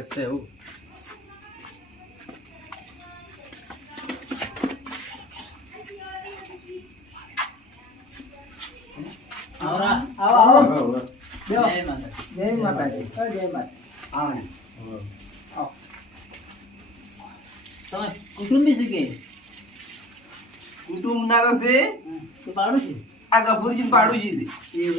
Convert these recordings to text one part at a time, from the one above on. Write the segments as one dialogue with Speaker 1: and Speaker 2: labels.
Speaker 1: લાગે છે એવું.
Speaker 2: આવરા.
Speaker 3: આવો આવો.
Speaker 1: હવે, હવે.
Speaker 3: બેહો.
Speaker 2: જય માતા.
Speaker 3: જય માતાજી. અ, જય માતા આવો.
Speaker 2: તમે કુટુંબી છે કે?
Speaker 4: કુટુંબ ના તો છે.
Speaker 2: કે પાડું છે?
Speaker 4: આ ગફુરજી
Speaker 3: પાડું છે.
Speaker 4: એવું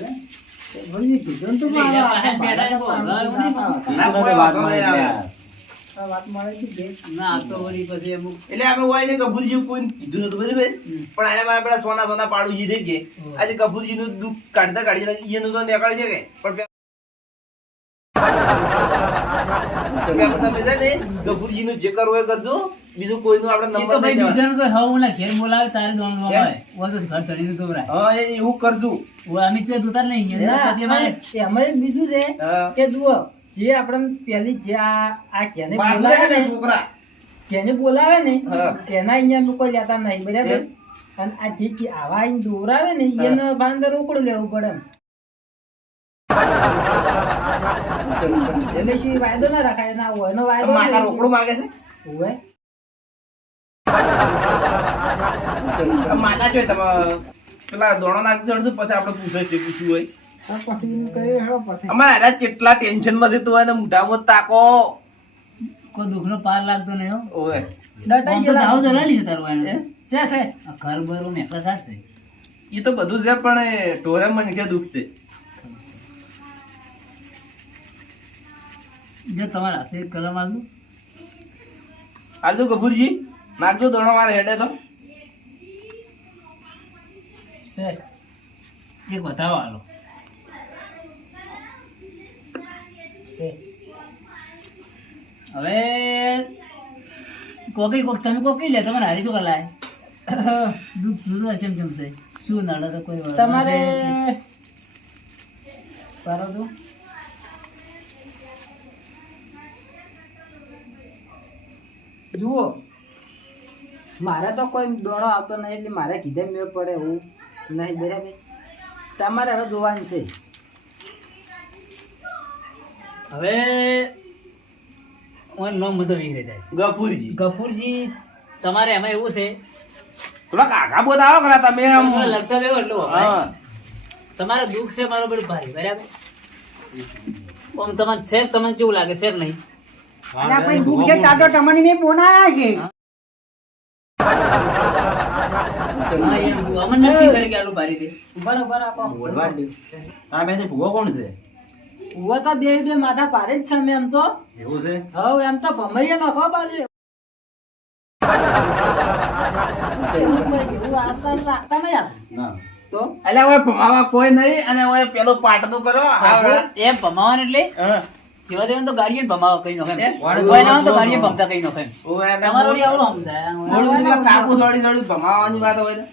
Speaker 4: સોના સોના પાડુજી થઈ કે આજે નું દુઃખ કાઢતા કાઢી એનું તો નીકળી છે કે પણ તમે છે ને કપૂરજી નું જે કરવું એ કરજો બીજું કોઈનું આપણે
Speaker 2: એ તો
Speaker 4: નંબર
Speaker 2: ભાઈ. બીજાનું કોઈ હવું ના ઘેર બોલાવે તારે? આવે ઓ તો ઘર ચડીને ગભરાય
Speaker 4: હા એ એવું કરજો.
Speaker 2: ઓ અમે તો દુતાર નહીં પછી અમારે
Speaker 3: એમાં બીજું છે કે જુઓ જે આપણે પહેલી જે આ આ
Speaker 4: કેને
Speaker 3: બોલાવે
Speaker 4: ને છોકરા.
Speaker 3: કેને બોલાવે ને. તેના અહીંયા લોકો લેતા નહીં બરાબર? અને આ જે કે આવા આઈને દોરાવે ને એને બાંદર રોકડું લેવું પડે એને શું વાયદો ના રખાય? ના હોય એનો વાયદો.
Speaker 4: રોકડું માગે છે?
Speaker 3: હોય.
Speaker 4: માતા છે તમે પેલા દોણો નાખી અડધું પછી આપણે પૂછે છે પૂછવું હોય. અમારે હારા કેટલા ટેન્શનમાં છે તું એને મોઢામાં તાકો.
Speaker 2: કોઈ દુઃખનો પાર લાગતો નહીં હો.
Speaker 4: ઓય
Speaker 3: ડટાઈ
Speaker 2: આમ તો
Speaker 3: ગયેલા.
Speaker 2: દાવ તારું એને
Speaker 3: છે છે.
Speaker 2: ઘર બરું મેકલા કાઢશે
Speaker 4: એ તો બધું છે પણ એ ટોરે મને કે દુઃખ છે.
Speaker 2: જો તમારા હાથે કલમ આલું
Speaker 4: આજુ ગભુરજી નાખજો દોડો મારે હેડે તો.
Speaker 2: એક બતાવો
Speaker 3: હાલો
Speaker 2: હવે કોકી કોક તમે કોકી લે તમારે હારી શું કલાય દૂધ દૂધ હશે એમ જમશે શું નડે તો કોઈ
Speaker 3: તમારે પારો તો. જુઓ. મારે તો કોઈ દોડો આવતો નહીં એટલે મારે કીધે મેળ પડે એવું. નહીં બરાબર. તમારે હવે જોવાનું છે.
Speaker 2: હવે હું નામ બધો વીરે જાય.
Speaker 4: ગફુરજી.
Speaker 2: ગફુરજી તમારે એમાં એવું છે?
Speaker 4: થોડા કાકા બોધ આવો કરા તમે આમ
Speaker 2: લગતો રહ્યો એટલો. તમારે દુઃખ છે મારો બધું ભાઈ બરાબર? આમ તમારે છે તમને કેવું લાગે છે નહીં?
Speaker 1: અને આપણે દુઃખ છે તાતો તમને નહીં બોલાયા છે. ભૂવો કોણ છે
Speaker 3: તો બે બે માથા પારે જ છે એમ તો
Speaker 1: એવું છે
Speaker 3: હવે એમ તો ભમાઈએ નખો બાજુ કોઈ- એવું આપતા રાખતા નહીં આપણે.
Speaker 1: ના
Speaker 3: તો
Speaker 4: એટલે ભમાવા કોઈ નહીં અને પેલો પાટનું કરો.
Speaker 2: એમ ભમાવાનું એટલે
Speaker 4: હા.
Speaker 2: જેવા તો ગાડીએ ભમાવા કઈ નાખે.
Speaker 1: વાળે
Speaker 2: ના તો ગાડીએ ભમતા કઈ નાખે તમારે વળી સમજાય.
Speaker 4: મોડું પેલા થાપુ સળી સળી ભમાવાની વાત હોય ને.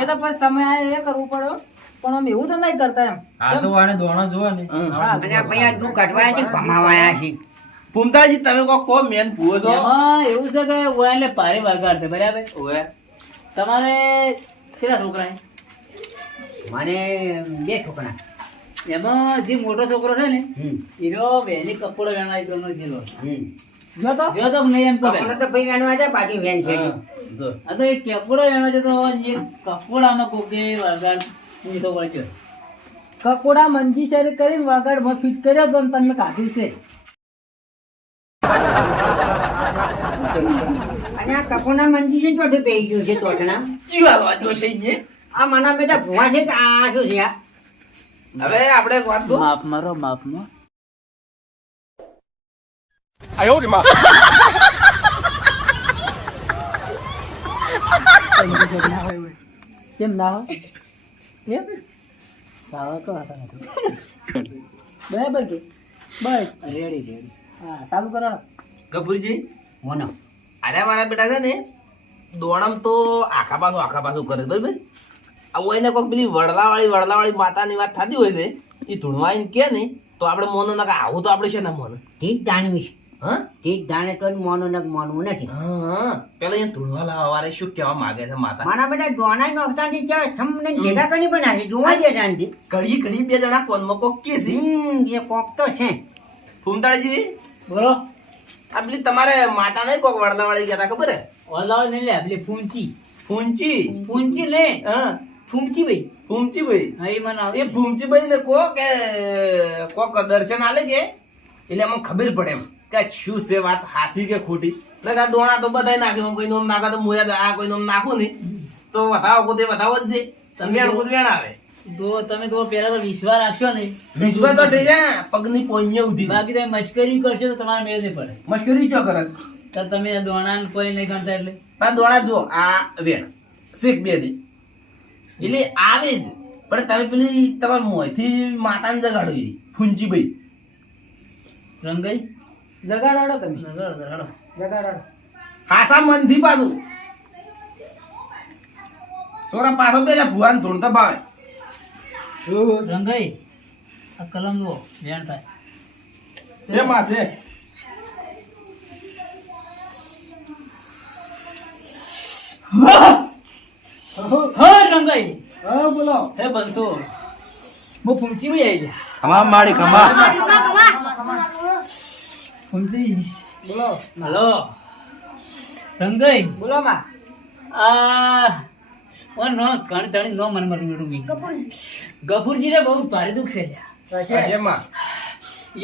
Speaker 3: એ તો પછી સમય આવે એ કરવું પડ્યો પણ અમે એવું તો નહીં કરતા એમ.
Speaker 1: આ તો આને દોણો જોવો ને. અને આ ભાઈ આ દુઃખ કાઢવા છે ભમાવાયા છે?
Speaker 4: પુમતાજી તમે કો કો મેન ભૂવો છો?
Speaker 2: હા એવું છે કે ઓય એટલે ભારે વાગાર છે બરાબર?
Speaker 4: ઓય
Speaker 2: તમારે કેટલા છોકરા છે?
Speaker 1: મને બે છોકરા.
Speaker 2: એમાં જે મોટો છોકરો છે ને એનો વહેલી કપડો વેણાય તો નો
Speaker 3: જો તો.
Speaker 2: જો તો નહીં એમ તો
Speaker 1: કપડો તો ભાઈ વેણવા જાય બાજુ વેણ છે.
Speaker 2: આ તો એક કપડો વેણો છે તો જે કપડામાં કોકે વગાડ ઊંધો
Speaker 3: મંજી શેરી કરીને વગાડમાં ફિટ કર્યો તો તમને તમે કાઢ્યું છે.
Speaker 1: અને આ મંદિર છે ચોથે પેઈ ગયું છે
Speaker 4: જીવા
Speaker 1: આ મના બેટા ભૂવા છે કે આ શું છે આ?
Speaker 4: હવે આપણે એક વાત કહું?
Speaker 2: માફ મારો માપમાં
Speaker 3: કેમ ના હોય? કેમ?
Speaker 2: સાવા તો હતા નથી
Speaker 3: બરાબર કે? બસ.
Speaker 2: રેડી રેડી
Speaker 3: હા ચાલુ કરો
Speaker 4: કપૂરજી
Speaker 1: મોનો.
Speaker 4: અરે મારા બેટા છે ને દોડમ તો આખા પાછું આખા પાછું કરે છે, બરાબર? આ એને ને કોઈક પેલી વડલાવાળી વડલાવાળી માતાની વાત થતી હોય છે એ ધૂણવાઈને કે ને તો આપણે મોનો ના આવું તો આપણે છે ને મોન.
Speaker 1: ઠીક જાણવી છે.
Speaker 4: હા?
Speaker 1: ઠીક જાણે તો મોનો ને મોનવું નથી.
Speaker 4: હા પેલા અહીંયા ધૂણવા લાવવા શું કહેવા માંગે છે માતા?
Speaker 1: મારા બેટા ડોના નોખતા થી ક્યાં થમને ભેગા કરી પણ આવી જોવા દે જાણતી.
Speaker 4: ઘડી ઘડી બે જણા કોનમાં કોક કે છે.
Speaker 1: એ કોક તો છે.
Speaker 4: ફૂમતાળજી?
Speaker 2: બોલો.
Speaker 4: આ પેલી તમારે માતા નહીં કોક વડલાવાળી કહેતા ખબર હે
Speaker 2: ઓલાવ નહીં લે પેલી ફૂંચી.
Speaker 4: ફૂંચી.
Speaker 2: ફૂંચી લે.
Speaker 4: હા.
Speaker 2: ફૂંચી ભાઈ
Speaker 4: ફૂંચી ભાઈ
Speaker 2: હા એ મને
Speaker 4: એ
Speaker 2: આવડે.
Speaker 4: ભૂમજીભાઈ ને કો કે કોક દર્શન આલે કે? એટલે અમને ખબર પડે એમ. કે શું છે વાત હાસી કે ખોટી? એટલે આ દોણા તો બધાય હું કોઈ નોમ નાખા તો મોયા આ કોઈ નોમ નાખું નહીં. તો વધાવો કુદે વધાવો જ છે. તમે કુદ વેણ આવે.
Speaker 2: તો તમે તો પહેલા તો વિશ્વાસ રાખશો ને.
Speaker 4: વિશ્વ તો થઈ જાય. પગની પોઈન્ય ઉધી.
Speaker 2: બાકી તમે મશ્કરી કરશો તો તમારે મેળ નહીં પડે.
Speaker 4: મશ્કરી ચો કરે?
Speaker 2: તો તમે દોણા કોઈ નહીં કરતા એટલે.
Speaker 4: આ દોણા જો આ વેણ. શીખ બે દી. એટલે આવે જ. પણ તમે પેલી તમારા મોંથી માતાને જગાડવી ફૂંચીભાઈ
Speaker 2: રંગાઈ?
Speaker 3: જગાડાડો તમે.
Speaker 2: લગાડો.
Speaker 3: જગાડાડો
Speaker 4: હાસા મનથી પાછું. સોરા પાછો પેલા ભુવાન ધૂણતા ભાવે.
Speaker 2: રંગાઈ? આ કલમ જુઓ વેણ થાય.
Speaker 4: છે માં છે?
Speaker 2: હા રંગાઈ.
Speaker 3: હા બોલો.
Speaker 2: હે બનશો હું ફૂંચી બી આવી ગયા
Speaker 5: માડી કમા
Speaker 2: ફૂંચી
Speaker 3: બોલો.
Speaker 2: હલો. રંગાઈ.
Speaker 3: બોલો માં.
Speaker 2: આ ઓ નો કણ તણી નો મન મન મેળું મી. ગફુરજી. ને બહુ ભારે દુખ છે લ્યા.
Speaker 4: માં.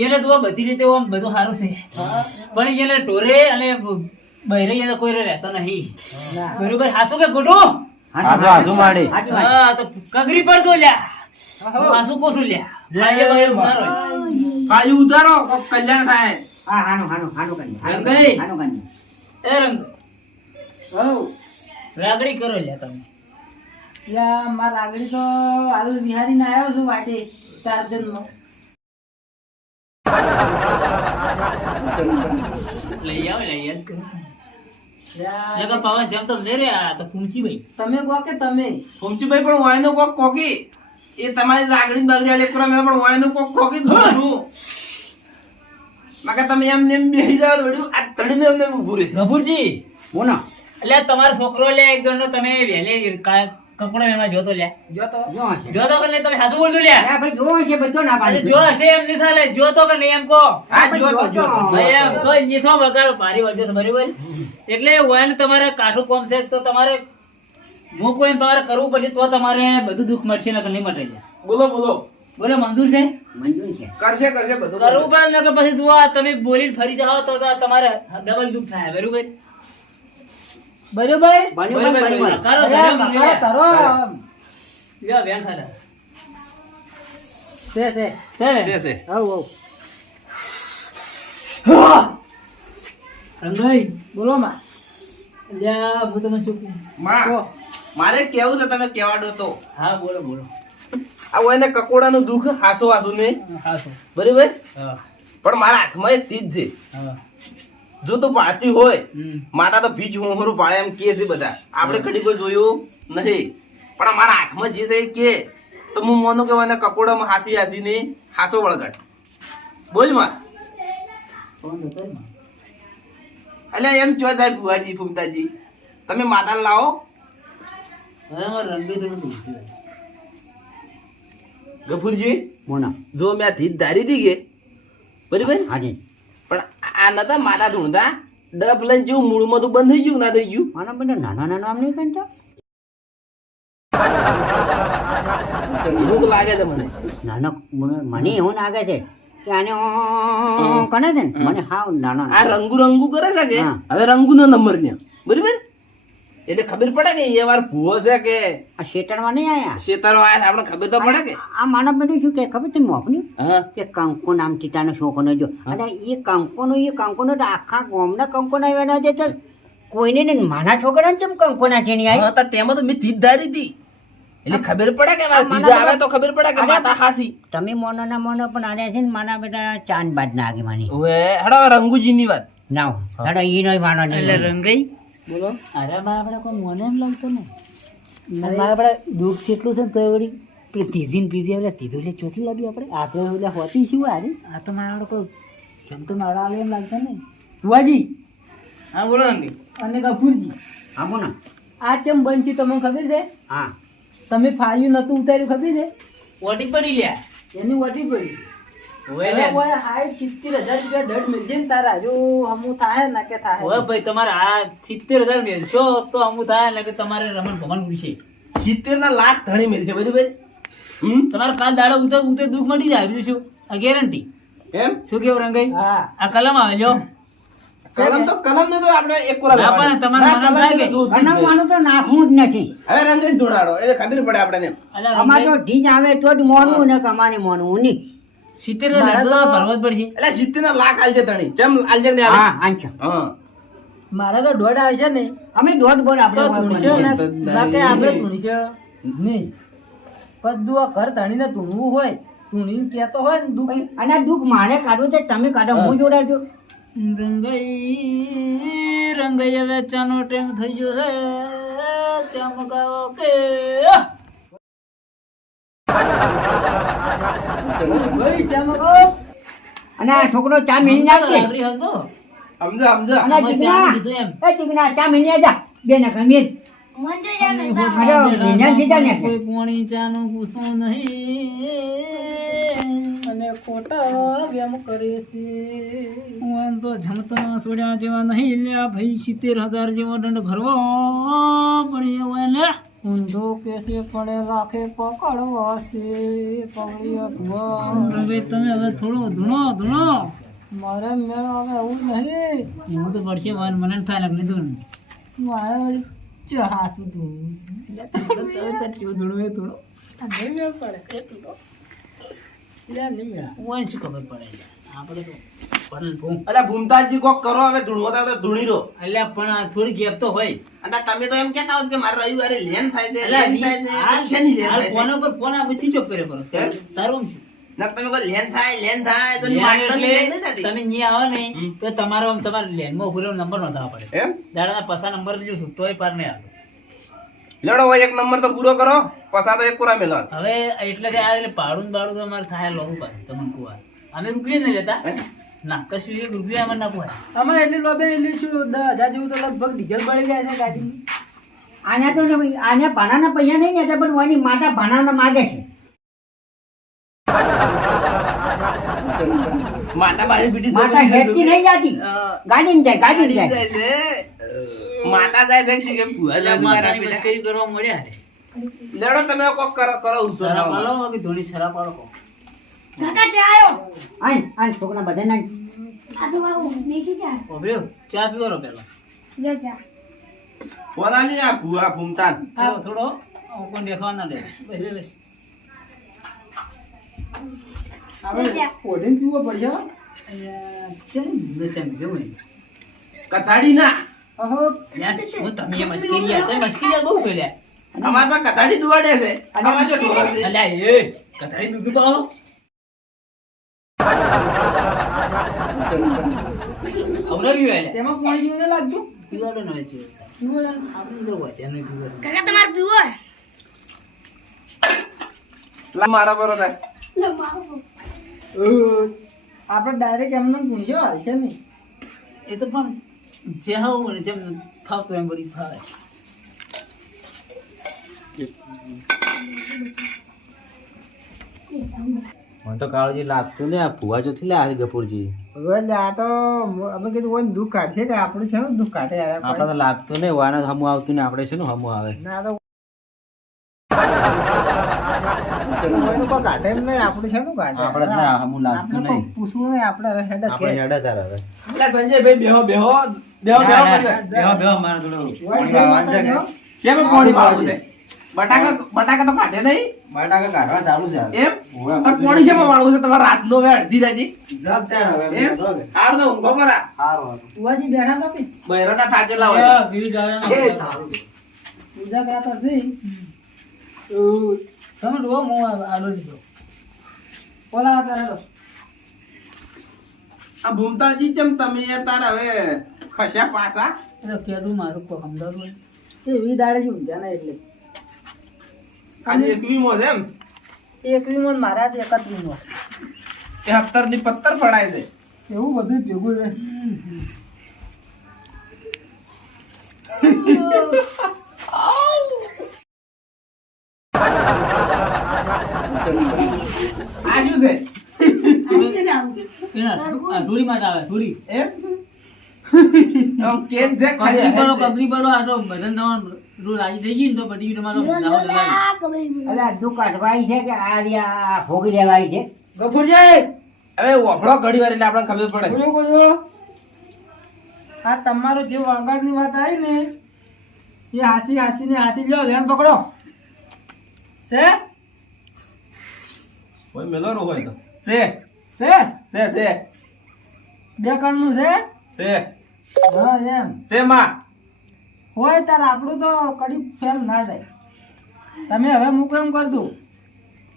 Speaker 2: એને તો બધી રીતે આમ બધું સારું છે. પણ એને ટોરે અને બહેરે એને કોઈ રહેતો નહીં. બરોબર? હાસું કે ખોટું?
Speaker 5: હાજુ હાજુ માડી.
Speaker 2: હા તો કગરી પડતો લ્યા. હાસું કોસું લ્યા. હા, એ મારો.
Speaker 4: કાળી ઉતારો કોક કલ્યાણ થાય.
Speaker 1: હા હાનો હાનો હાનો કરી
Speaker 2: રંગાઈ.
Speaker 1: હાનું કરી
Speaker 2: એ રંગ.
Speaker 3: ઓ
Speaker 2: રાગડી કરો લ્યા તમે.
Speaker 3: યા માર રાગડી તો હાલ વિહારીને આવ્યો છું વાટે ચાર્જરમાં
Speaker 2: લઈ આવ લઈ યાદ કરો.
Speaker 3: યા,
Speaker 2: નકર જેમ તેમ નહીં રે આ તો ફૂંચી ભાઈ
Speaker 3: તમે કહો કે તમે.
Speaker 4: ફૂમચીભાઈ પણ વાયનો કોક કોકી. એ તમારી લાગણી બાગડી આલે કરો મેં પણ વાયનો કોક કોકી દૂધનું માકે તમે એમ નેમ એમ બેહી જાવ વડ્યું આ તડીને એમને એમ ઊભું રહે.
Speaker 2: ગફુરજી
Speaker 1: બોલો
Speaker 2: એટલે તમારો છોકરો લે એક દોડનો તમે વહેલે કા- કકડો એમાં જોતો લ્યા.
Speaker 3: જો તો
Speaker 1: જો હશે
Speaker 2: જોતો કે નહીં તમે હાસુ બોલતો લ્યા?
Speaker 1: ભાઈ જો છે બધો ના પાડે
Speaker 2: જો હશે એમ નહીં ચાલે જોતો કે નહીં એમ કો
Speaker 4: હા જો તો જો તો, જો
Speaker 2: ભાઈ એમ
Speaker 4: તો.
Speaker 2: નીથો વગાડો ભારી વાગ્યો છે બરાબર. એટલે વન તમારે કાઠું કોમ છે તો તમારે મૂકવું એમ તમારે કરવું પડશે તો તમારે બધું દુઃખ મળશે ને નહીં મટે.
Speaker 4: બોલો બોલો.
Speaker 2: બોલો મંજૂર છે?
Speaker 1: મંજૂર છે.
Speaker 4: કરશે કરશે બધું.
Speaker 2: કરવું પડે ને કે પછી જુઓ તમે બોલીને ફરી જાઓ તો તો તમારે ડબલ દુઃખ થાય બરોબર? બરોબર?
Speaker 1: બન્યું
Speaker 4: બરાબર,
Speaker 1: બન્યું.
Speaker 2: કરો
Speaker 3: કરો, કરો
Speaker 2: લ્યા, બેન
Speaker 3: ખાડા
Speaker 2: સે સે
Speaker 4: સે સે
Speaker 3: હવ હવ
Speaker 2: રંગાઈ.
Speaker 3: બોલો માં.
Speaker 2: લ્યા, હું તમને શું કહું?
Speaker 4: માં મારે કેવું છે તમે કેવાડો તો?
Speaker 2: હા બોલો બોલો.
Speaker 4: આ એને કકોડાનું દુઃખ હાસો હાસો ને.
Speaker 2: હાસો.
Speaker 4: બરાબર?
Speaker 2: હા.
Speaker 4: પણ મારા હાથમાં એ તીજ છે.
Speaker 2: હા.
Speaker 4: જો તો પાળતી હોય માતા તો ભીજ હોમરું પાડે એમ કે છે બધા. આપણે ઘડી કોઈ જોયું નહીં. પણ મારા હાથમાં જે છે કે તો હું મોનું કે મને કકોડામાં હાસી હાસીને હાસો
Speaker 2: વળગટ બોલમાં.
Speaker 4: એટલે એમ. ચો થાય ભુવાજી ફૂમતાજી? તમે માતા લાવો. ગફુરજી જો મેં આ ધીત ધારી દી કે બરાબર?
Speaker 1: હાજી
Speaker 4: આ નતા માતા ધૂણતા ડબ લઈને જેવું મૂળમાં તો બંધ થઈ ગયું ના થઈ ગયું
Speaker 1: આના બધા નાના નાના આમ નહીં કરતા
Speaker 4: ભૂખ લાગે છે મને
Speaker 1: નાનો મને એવું લાગે છે કે આને કરે છે ને મને હાવ નાનો
Speaker 4: આ રંગુ રંગુ કરે છે કે હવે રંગુ નો નંબર લ્યો બરાબર એટલે ખબર પડે કે એ વાર ભૂવો છે કે
Speaker 1: આ શેતળમાં નહીં આયા?
Speaker 4: શેતર આયા છે, આપણે ખબર તો પડે કે.
Speaker 1: આ માનવ બન્યું શું કે? ખબર તમે મોકલ્યું
Speaker 4: હા.
Speaker 1: કે કંકુ નામ ટીટાનો છોકરો જો. અને એ કંકોનો એ કંકોનો તો આખા ગામના કંકોના એના જે તો કોઈને ને માના છોકરાને કેમ કંકોના ના જેની
Speaker 4: આવી? હતા તેમાં તો મેં તીજ ધારી હતી એટલે ખબર પડે કે વાર
Speaker 1: આ
Speaker 4: આવે તો ખબર પડે કે માતા હાસી.
Speaker 1: તમે મોનો ના મોનો પણ આને છે ને માના બેટા ચાંદ બાદ ના આગે માની
Speaker 4: હવે હડા રંગુજી રંગુજીની વાત.
Speaker 1: ના હડા ઈ નો માનો
Speaker 2: એટલે રંગાઈ?
Speaker 3: બોલો.
Speaker 2: અરે મા આપણે કોઈ મને એમ લાગતો ને મારા આપણે દુઃખ કેટલું છે ને તો વળી પેલી ત્રીજી ને પીજી આપણે તીધું એટલે ચોથી લાવી આપણે.
Speaker 3: આપણે એટલે હોતી શું હારી
Speaker 2: આ તો મારા આપણે કોઈ
Speaker 3: જમતો મારા આવે એમ લાગતો ને ભુવાજી!
Speaker 2: હા બોલો ને
Speaker 3: અને કપૂરજી
Speaker 1: હા બોલો.
Speaker 3: આ કેમ બનશે તમને ખબર છે?
Speaker 1: હા.
Speaker 3: તમે ફાયું નહોતું ઉતાર્યું ખબર છે?
Speaker 2: ઓટી પડી લ્યા.
Speaker 3: એની વટી પડી.
Speaker 2: તમારે આ સિત્તેર હજાર મેળશો તો અમુક થાય ને કે તમારે રમણ ભમણ પૂછે
Speaker 4: સિત્તેર ના લાખ ધણી મેળ છે બરાબર
Speaker 2: તમારે કાલ દાડો ઉતર ઉતર દુઃખ મળી જાય બીજું શું? આ ગેરંટી
Speaker 4: એમ?
Speaker 2: શું કેવું રંગાઈ? આ કલમ આવે જો
Speaker 4: કલમ તો કલમ ને તો આપણે એક કોરા
Speaker 2: ના તમારે
Speaker 4: ના,
Speaker 2: થાય કે?
Speaker 1: બનાવવાનું તો નાખવું જ નથી.
Speaker 4: હવે રંગાઈ દોડાડો એટલે ખબર પડે આપણે
Speaker 2: અલ્યા
Speaker 1: અમારે તો ઢીજ આવે તો જ મોનવું ને કમાની મોનું નહીં.
Speaker 2: સિત્તેર ભરવા પડશે.
Speaker 4: એટલે સિત્તેર ના લાખ આલશે તણી કેમ આલશે ને
Speaker 1: હા?
Speaker 4: હા.
Speaker 3: મારે તો દોઢ આવશે ને.
Speaker 1: અમે દોઢ બોલ આપણે.
Speaker 3: બાકી આપણે ધૂણશો નહીં. પણ જો ઘર ધણીને ધૂણવું હોય ધૂણી કહેતો હોય ને દુઃખ.
Speaker 1: અને આ દુઃખ મારે કાઢવું છે તમે કાઢો હું જોડાજો
Speaker 2: રંગાઈ રંગાઈ હવે ચાનો ટેમ થઈ ગયો છે. ચમકાવો કે
Speaker 1: અને આ છોકરો ચા મિલી નાખશે
Speaker 4: સમજો સમજો
Speaker 1: અને
Speaker 2: એમ.
Speaker 1: એ ટીકના ચા મિલી જા. બે ને
Speaker 2: જેવા નહીં લે ભાઈ સિત્તેર હજાર જેવો દંડ ભરવો પડે હોય ને
Speaker 3: ઊંધો કેસે પડે રાખે પકડવા પગડી
Speaker 2: હવે તમે હવે થોડો ધૂણો ધૂણો.
Speaker 3: મારે મેળ આવે એવું નહીં.
Speaker 2: હું તો પડશે વાન મને થાય ને. ધૂણ
Speaker 3: મારે વળી ચહાસું ધૂણ.
Speaker 2: ધૂણો એ ધૂણો.
Speaker 3: પડે લે નહીં મેળ
Speaker 2: ખબર પડે છે? આપણે તો પણ
Speaker 4: એટલે ભૂમતાજી કોક કરો હવે ધૂણવો તો ધૂણી રહો.
Speaker 2: અલ્યા પણ થોડી ગેપ તો હોય.
Speaker 4: અને તમે તો એમ કેતા હો કે મારે રવિવારે લેન થાય છે લેન થાય છે.
Speaker 2: આ-
Speaker 4: શેની લેન થાય
Speaker 2: ફોન ઉપર ફોન આ પછી ચોપ કરે. કરો તારું શું?
Speaker 4: તમે કહો લેન થાય લેન થાય તો
Speaker 2: લેન
Speaker 4: માટલાની લેન
Speaker 2: એટલે
Speaker 4: નહીં
Speaker 2: તમે ન્યા આવો ને તો તમારો તમારો તમારે લેનમાં ઊભો નંબર નોંધાવવા પડે.
Speaker 4: એમ?
Speaker 2: દાડાના પસા નંબર લીધું તોય પાર નહીં આવે
Speaker 4: લડો હવે એક નંબર તો પૂરો કરો પસા તો એક પૂરા મેલો
Speaker 2: હવે એટલે કે આ એટલે ભાડું બાડું તો અમારે થાય લોહું પાછું તમને કુવા અમે રૂપિયા નહીં લેતા? ના કશું એક રૂપિયા અમારે ના
Speaker 3: અમારે એટલી લોબે એટલી શું દસ હજાર જેવું તો લગભગ ડીઝલ બળી જાય છે ગાડી
Speaker 1: આને તો ને- આને ભાણાના પૈસા નહીં લેતા પણ એની માતા ભાણાના માગે છે.
Speaker 4: માતા બારી પીટી
Speaker 1: માતા હેઠી નહીં જાતી. ગાડી જાય ગાડી જાય.
Speaker 4: જાય છે. માતા જાય છે કે ભૂવા જાય મારા પીઠે.
Speaker 2: કરવા મળ્યા
Speaker 4: લડો તમે કોક કરો કરો ઉસો
Speaker 2: શરાબ આલો કે ધોળી શરાબ આલો કહો.
Speaker 1: આન આન છોકરા બધા ના
Speaker 2: ઓભર્યો, ચા પીવાનો પેલો
Speaker 4: ફોન આલી આ ભૂવા ભૂમતાન
Speaker 2: થોડો થોડો હું કોઈ દેખાવા ના દે. બસ બસ,
Speaker 3: આપણે ઓઢીને પીવો હો.
Speaker 2: અહીંયા શેની બેચેન કેવું નહીં?
Speaker 4: કથાડી ના.
Speaker 3: અહો,
Speaker 2: યાર, શું તમે મસ્કરી યાર? તમે મસ્કરી બહુ બોલ્યા.
Speaker 4: અમાર પાસે દુવાડે છે. અમાર જો ઢોર છે.
Speaker 2: અલ્યા, એ, કથાળી દૂધ પાવો.
Speaker 3: તેમાં પાણી જેવું લાગતું?
Speaker 2: પીવાડો ના હોય
Speaker 3: પીવો
Speaker 2: આપણે તો વજન નહીં પીવો.
Speaker 6: કાકા તમારે પીવો
Speaker 4: લા મારા
Speaker 6: લે મારો.
Speaker 3: આપણે ડાયરેક્ટ એમને પૂછ્યો હાલશે નહીં.
Speaker 2: એ તો પણ જે હોવું ને જેમ ફાવતું એમ બધી ફાવે.
Speaker 5: મને તો કાળજી લાગતું ને આ ભુવા જોથી લે આવી ગફુરજી
Speaker 3: હવે આ તો અમે કીધું કોઈ દુઃખ કાઢશે કે આપણું છે ને દુઃખ કાઢે યાર
Speaker 5: આપણે તો લાગતું ને વાના હમું આવતું ને આપણે છે ને હમું આવે
Speaker 3: ના તો કાઢે એમ નહીં આપણું છે નું કાઢે
Speaker 5: આપણે ના હમું લાગતું નહીં
Speaker 3: પૂછવું નહીં આપણે હવે
Speaker 5: આપણે
Speaker 3: કે
Speaker 5: તાર હવે
Speaker 4: એટલે સંજયભાઈ બેહો બેહો બેહો બેહો
Speaker 5: બેહો બેહો મારા જોડે
Speaker 3: કોઈ
Speaker 5: પાણી છે કે?
Speaker 4: છે બટાકા બટાકા તો કાઢે નહીં.
Speaker 5: બટાકા કાઢવા ચાલુ છે
Speaker 4: એમ? તો પોણી શેમાં વાળવું છે તમારે રાતનો હવે અડધી રાજી
Speaker 5: જબ તાર હવે
Speaker 4: એમ. હાર તો ઊંઘો પરા.
Speaker 5: સારું હતું.
Speaker 3: તુવાજી બેઠા તો કે?
Speaker 4: બૈરાતા થાચેલા હોય
Speaker 2: એ, વિવિધ આવે.
Speaker 3: પૂજા
Speaker 2: તમે આલો લીધો.
Speaker 3: ઓલા કરે
Speaker 4: આ ભૂમતાજી ચમ તમે યાર તાર હવે ખસ્યા પાસા
Speaker 2: એટલે કીધું મારું કોઈ સમજાવું
Speaker 3: એ વી દાડે જ ઊંઘ્યા ને એટલે.
Speaker 4: આજે એક વીમો છે એમ?
Speaker 3: એક વીમો ને મારા એક જ વીમો.
Speaker 4: એ હત્તરની પત્તર પડાય દે.
Speaker 3: એવું બધું ભેગું છે?
Speaker 4: આ છે ધૂરી માં આવે
Speaker 2: ધૂરી એમ?
Speaker 4: કેમ છે
Speaker 2: કબરી બનો આનો મજન આ રૂલ આવી થઈ ગઈ ને તો પછી તમારો દાવો
Speaker 6: કબરી
Speaker 1: અલા છે કે આ રહ્યા ભોગી છે?
Speaker 3: ગફુરજી
Speaker 4: હવે વફળો ઘડી વાર એટલે આપણે ખબર પડે.
Speaker 3: બોલો બોલો. આ તમારો જે વળગાડની વાત આવી ને એ હાસી હાસી ને હાસી લ્યો વેણ પકડો. છે?
Speaker 4: કોઈ મેલો હોય તો. છે?
Speaker 3: છે?
Speaker 4: છે છે.
Speaker 3: બે કણનું છે?
Speaker 4: છે.
Speaker 3: હા એમ.
Speaker 4: છે માં.
Speaker 3: હોય તાર આપણું તો કડી ફેલ ના જાય. તમે હવે મૂકો એમ કર દઉં.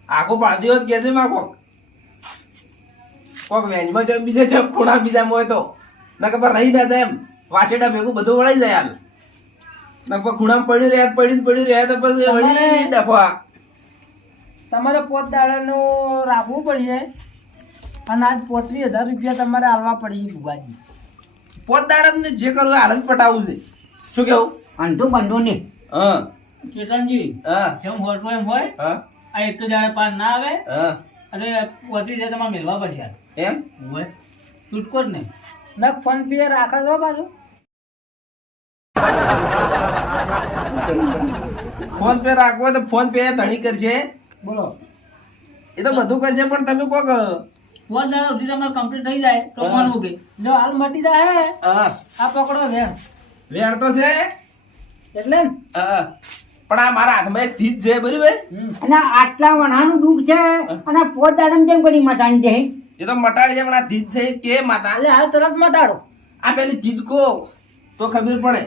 Speaker 4: આખો પાડ્યો હોત કે છે માં કોક કોક વેનમાં જો બીજે જો ખૂણા બીજા હોય તો. ના ખબર રહી ના એમ. વાસેડા ભેગું બધું વળાઈ જાય હાલ. ના ખૂણામાં પડ્યું રહ્યા પડ્યું પડ્યું રહ્યા તો પછી વળી ડફા
Speaker 3: તમારે પોત દાડાનું રાખવું પડશે અને આજ પોત્રીસ હજાર રૂપિયા તમારે હાલવા પડશે ભુવાજી.
Speaker 4: પોત દાડા જે કરવું હાલ જ પટાવવું છે. શું કેવું?
Speaker 1: અંધું બંધું નહીં.
Speaker 4: હા.
Speaker 2: ચેતનજી
Speaker 4: હા.
Speaker 2: જેમ હોટલું એમ હોય
Speaker 4: હા.
Speaker 2: આ એક જ દાડે પાન ના આવે
Speaker 4: હા.
Speaker 2: અરે વધી જાય તમારે મેળવા પછી યાર.
Speaker 4: એમ?
Speaker 2: હોય તૂટકો જ નહીં.
Speaker 3: ના ફોન પે રાખા છો પાછું.
Speaker 4: ફોન પે રાખવો હોય તો ફોન પે ધણી કરશે
Speaker 3: બોલો.
Speaker 4: એ તો બધું કરશે પણ તમે કોક
Speaker 2: ફોન દાડા સુધી તમારે કમ્પ્લીટ થઈ જાય તો
Speaker 4: હા.
Speaker 2: કોણ
Speaker 3: જો હાલ મટી જાય
Speaker 4: હા
Speaker 3: આ પકડો વેણ
Speaker 4: વેણ તો છે?
Speaker 3: એટલે
Speaker 4: પણ આ મારા હાથમાં એક ચીજ છે બરાબર.
Speaker 1: અને આટલા વણાનું દુઃખ છે અને પોતાડમ કેમ કરી મટાણી દે?
Speaker 4: એ તો મટાડી છે પણ આ ચીજ છે કે માતા?
Speaker 3: એટલે હાલ તરત મટાડો.
Speaker 4: આ પેલી ચીજ કો તો ખબર પડે.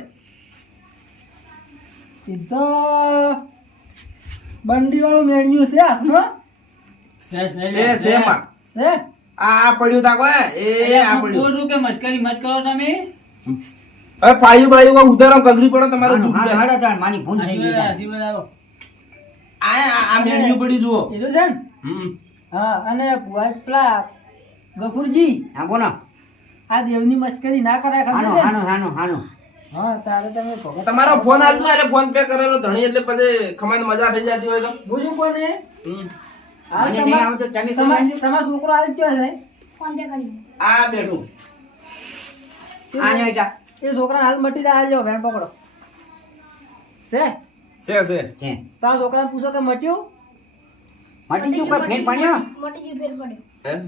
Speaker 3: સીધો બંડી વાળું મેળ્યું છે હાથમાં.
Speaker 4: છે છે માં.
Speaker 3: છે?
Speaker 4: આ આ પડ્યું તાકો એ આ પડ્યું.
Speaker 2: કે મટકારી મત કરો તમે?
Speaker 4: હવે પાયું બાયું ઉધારો કગરી પડો તમારું દુખ દુઃખ
Speaker 1: હાડા તાર, માની ભૂલ થઈ ગઈ.
Speaker 4: આ આ- મેળ્યું પડ્યું જુઓ.
Speaker 3: એટલું છે ને. હા અને ભુવાજ પેલા ગફુરજી.
Speaker 1: હા કોનો?
Speaker 3: આ દેવની મસ્કરી ના કરાય ખબર છે
Speaker 1: હાનો હાનો હાનો.
Speaker 3: હા તારે તમે
Speaker 4: તમારો ફોન આલતો અરે ફોન પે કરેલો ધણી એટલે પછી ખમાઈને મજા થઈ જતી હોય તો.
Speaker 3: બોલું કોને? તમાર- છોકરો કયો છે
Speaker 6: ફોન પે કરી
Speaker 4: આ બેઠું.
Speaker 1: આ નહીં જા.
Speaker 3: એ છોકરા હાલ મટી જાય હાલ જાઓ વેણ પકડો. છે?
Speaker 4: છે છે.
Speaker 1: છે.
Speaker 3: તારા છોકરા પૂછો કે મટ્યું?
Speaker 1: મટી ગયું કોઈ ફેર પડ્યો?
Speaker 6: મટી જી ફેર પડ્યો.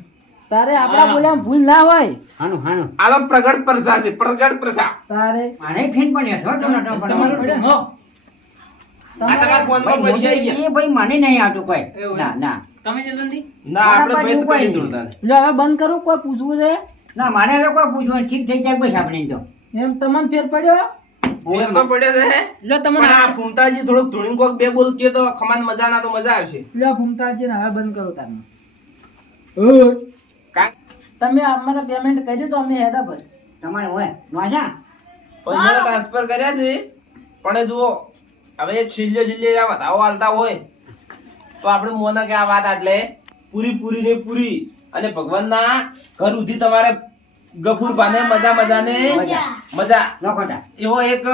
Speaker 3: તારે આપણા બોલ્યા ભૂલ ના હોય.
Speaker 1: હાનું હાનું.
Speaker 4: આલો પ્રગટ પ્રસા છે પ્રગટ પ્રસા.
Speaker 3: તારે
Speaker 1: આને ફેર પડ્યો છો
Speaker 2: તમારો પડ્યો.
Speaker 4: આ તમારા ફોનમાં
Speaker 1: ભાઈ,
Speaker 4: પૈસા આવી ગયા.
Speaker 1: એ ભાઈ મને નહીં આવતું કોઈ. ના ના.
Speaker 2: તમે ચેતનજી
Speaker 4: ના આપણે ભાઈ તો
Speaker 1: કઈ નહીં.
Speaker 4: દોડતા
Speaker 3: હવે બંધ કરું કોઈ પૂછવું છે?
Speaker 1: ના મારે હવે કોઈ પૂછવું ઠીક થઈ જાય બસ આપણે તો.
Speaker 3: એમ તમને ફેર પડ્યો?
Speaker 4: ફેર તો પડ્યો છે.
Speaker 3: લો તમને
Speaker 4: આ ફૂમતાજી થોડુંક ધૂણી કોક બે બોલ કે તો ખમાન મજા ના તો મજા આવશે.
Speaker 3: લો ફૂમતાજી ને હવે બંધ કરો તમે તમે અમારે પેમેન્ટ કર્યું તો અમે હેડા બસ
Speaker 1: તમારે હોય. નોજા
Speaker 4: પૈસા ટ્રાન્સફર કર્યા છે. પણ જુઓ હવે એક છિલ્લે છિલ્લે આ વધાવો હાલતા હોય. તો આપણે મોના કે આ વાત આટલે. પૂરી પૂરી ને પૂરી. અને ભગવાનના ઘર સુધી તમારે ગફુર પાને મજા મજાને
Speaker 6: મજા.
Speaker 4: મજા
Speaker 1: નોખોટા
Speaker 4: એવો એક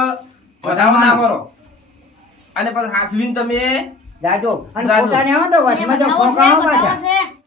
Speaker 4: વધાવો ના કરો અને પછી હાસવીને તમે
Speaker 1: જાજો અને. પોતાને આવો તો વચમાં
Speaker 6: બતાવો છે,
Speaker 1: પાછા
Speaker 6: છે.